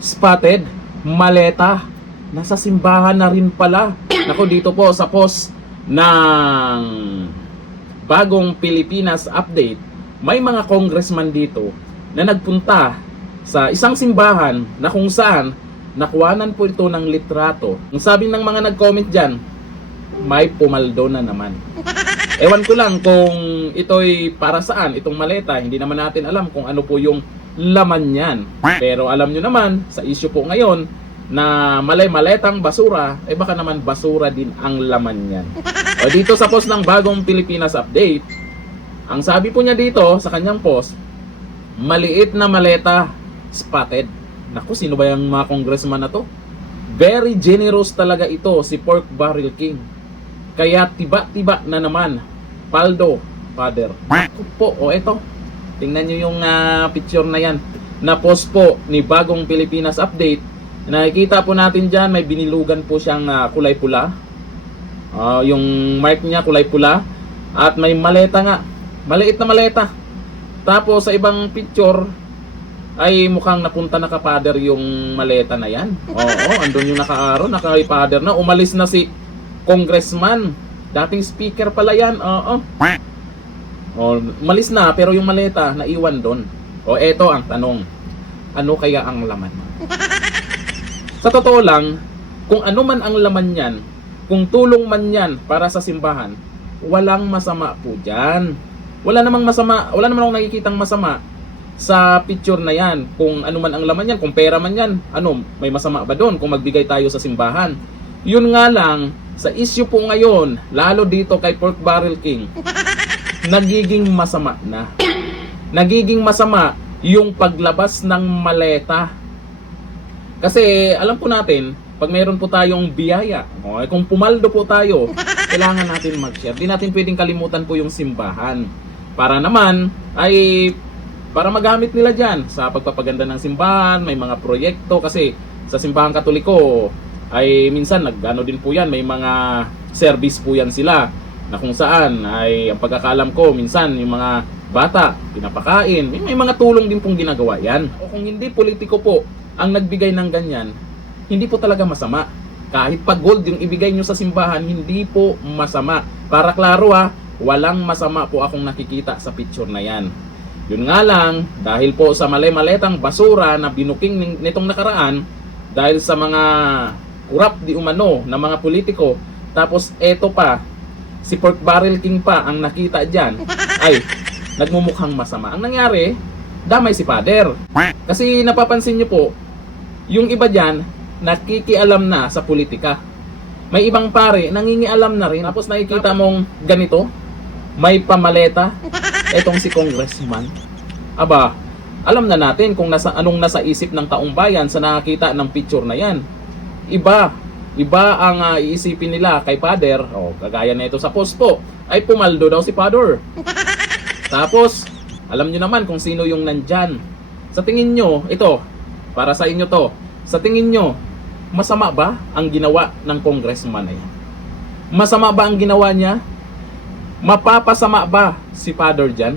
Spotted, maleta, nasa simbahan na rin pala. Nako, dito po sa post ng Bagong Pilipinas Update, may mga congressman dito na nagpunta sa isang simbahan na kung saan nakuhanan po ito ng litrato. Ang sabi ng mga nag-comment dyan, may pumaldo na naman. Ewan ko lang kung ito'y para saan itong maleta. Hindi naman natin alam kung ano po yung laman yan. Pero alam nyo naman, sa issue po ngayon na maletang basura, baka naman basura din ang laman yan. O dito sa post ng Bagong Pilipinas Update, ang sabi po niya dito sa kanyang post, maliit na maleta, spotted. Naku, sino ba yung mga congressman na to? Very generous talaga ito, si Pork Barrel King. Kaya tiba-tiba na naman, paldo, father. Naku po, o eto, tingnan nyo yung picture na yan. Na post po ni Bagong Pilipinas Update. Nakikita po natin dyan, may binilugan po siyang kulay pula. Yung mark niya kulay pula. At may maleta nga, maliit na maleta. Tapos sa ibang picture ay mukhang napunta na kapader yung maleta na yan. Oo, andun yung naka-aro, naka-pader na. Umalis na si congressman. Dating speaker pala yan. Oo. Umalis na pero yung maleta naiwan doon. O eto ang tanong. Ano kaya ang laman? Sa totoo lang, kung ano man ang laman yan, kung tulong man yan para sa simbahan, walang masama po dyan. Wala namang akong nakikitang masama sa picture na yan. Kung ano man ang laman yan, kung pera man yan, may masama ba doon kung magbigay tayo sa simbahan? Yun nga lang, sa issue po ngayon, lalo dito kay Pork Barrel King, nagiging masama na. Nagiging masama yung paglabas ng maleta. Kasi alam po natin, pag mayroon po tayong biyaya, kung pumaldo po tayo, kailangan natin mag-share. Di natin pwedeng kalimutan po yung simbahan. Para naman para magamit nila dyan sa pagpapaganda ng simbahan, may mga proyekto. Kasi sa simbahan Katoliko ay minsan nagano din po yan, may mga service po yan sila na kung saan ay ang pagkakalam ko minsan yung mga bata pinapakain, may mga tulong din pong ginagawa yan. O kung hindi politiko po ang nagbigay ng ganyan, hindi po talaga masama. Kahit pag gold yung ibigay nyo sa simbahan, hindi po masama. Para klaro walang masama po akong nakikita sa picture na yan. Yun nga lang, dahil po sa maletang basura na binuking nitong nakaraan, dahil sa mga kurap di umano na mga politiko, tapos eto pa, si Pork Barrel King pa ang nakita dyan, ay nagmumukhang masama. Ang nangyari, damay si Father. Kasi napapansin nyo po, yung iba dyan, nakikialam na sa politika. May ibang pare, nangingialam na rin. Tapos nakikita mong ganito, may pamaleta, etong si congressman. Aba, alam na natin kung anong nasa isip ng taong bayan sa nakakita ng picture na yan. Iba ang iisipin nila kay Father. Kagaya na ito sa post po, ay pumaldo daw si Father. Tapos, alam nyo naman kung sino yung nandyan. Sa tingin nyo, ito, para sa inyo to, sa tingin nyo, masama ba ang ginawa ng congressman na yan? Masama ba ang ginawa niya? Mapapasama ba si Father dyan?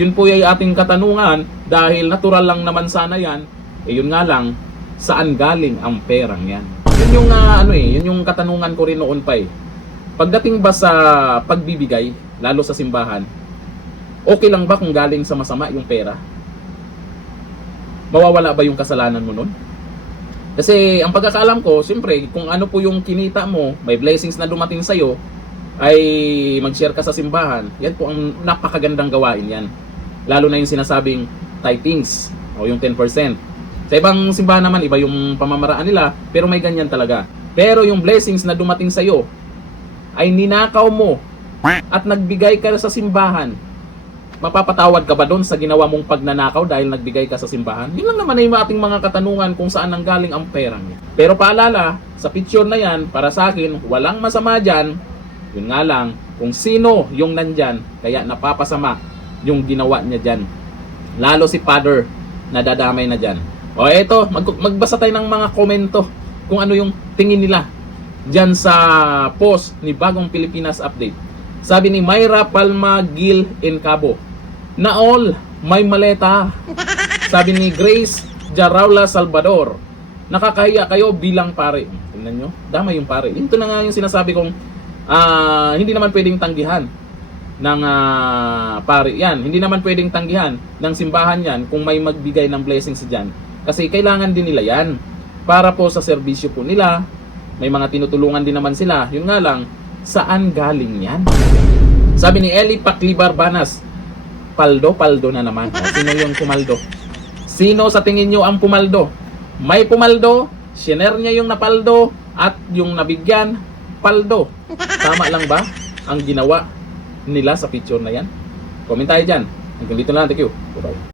Yun po ay ating katanungan dahil natural lang naman sana yan. Yun nga lang, saan galing ang perang yan? Yun yung yun yung katanungan ko rin noon pa . Pagdating ba sa pagbibigay, lalo sa simbahan, okay lang ba kung galing sa masama yung pera? Mawawala ba yung kasalanan mo nun? Kasi ang pagkakaalam ko, siyempre, kung ano po yung kinita mo, may blessings na dumating sa'yo, ay mag-share ka sa simbahan. Yan po ang napakagandang gawain yan. Lalo na yung sinasabing tithings, o yung 10%. Sa ibang simbahan naman, iba yung pamamaraan nila, pero may ganyan talaga. Pero yung blessings na dumating sa'yo, ay ninakaw mo, at nagbigay ka sa simbahan, mapapatawad ka ba doon sa ginawa mong pagnanakaw dahil nagbigay ka sa simbahan? Yun lang naman ay ating mga katanungan kung saan nanggaling ang perang niya. Pero paalala, sa picture na yan, para sa akin, walang masama dyan. Yun nga lang, kung sino yung nandyan, kaya napapasama yung ginawa niya dyan. Lalo si Father, nadadamay na dyan. O eto, magbasa tayo ng mga komento kung ano yung tingin nila dyan sa post ni Bagong Pilipinas Update. Sabi ni Myra Palma Gil in Cabo, na all may maleta. Sabi ni Grace Jaraula Salvador. Nakakahiya kayo bilang pare. Tingnan nyo, dama yung pare. Ito na nga yung sinasabi kong hindi naman pwedeng tanggihan ng pare yan. Hindi naman pwedeng tanggihan ng simbahan yan kung may magbigay ng blessings dyan. Kasi kailangan din nila yan para po sa serbisyo po nila. May mga tinutulungan din naman sila. Yun nga lang, saan galing yan? Sabi ni Eli Paclibar Banas, paldo na naman. Sino yung pumaldo? Sino sa tingin nyo ang pumaldo? May pumaldo, shiner niya yung napaldo, at yung nabigyan, paldo. Tama lang ba ang ginawa nila sa picture na yan? Comment tayo dyan. Hanggang dito na lang. Thank you. Bye-bye.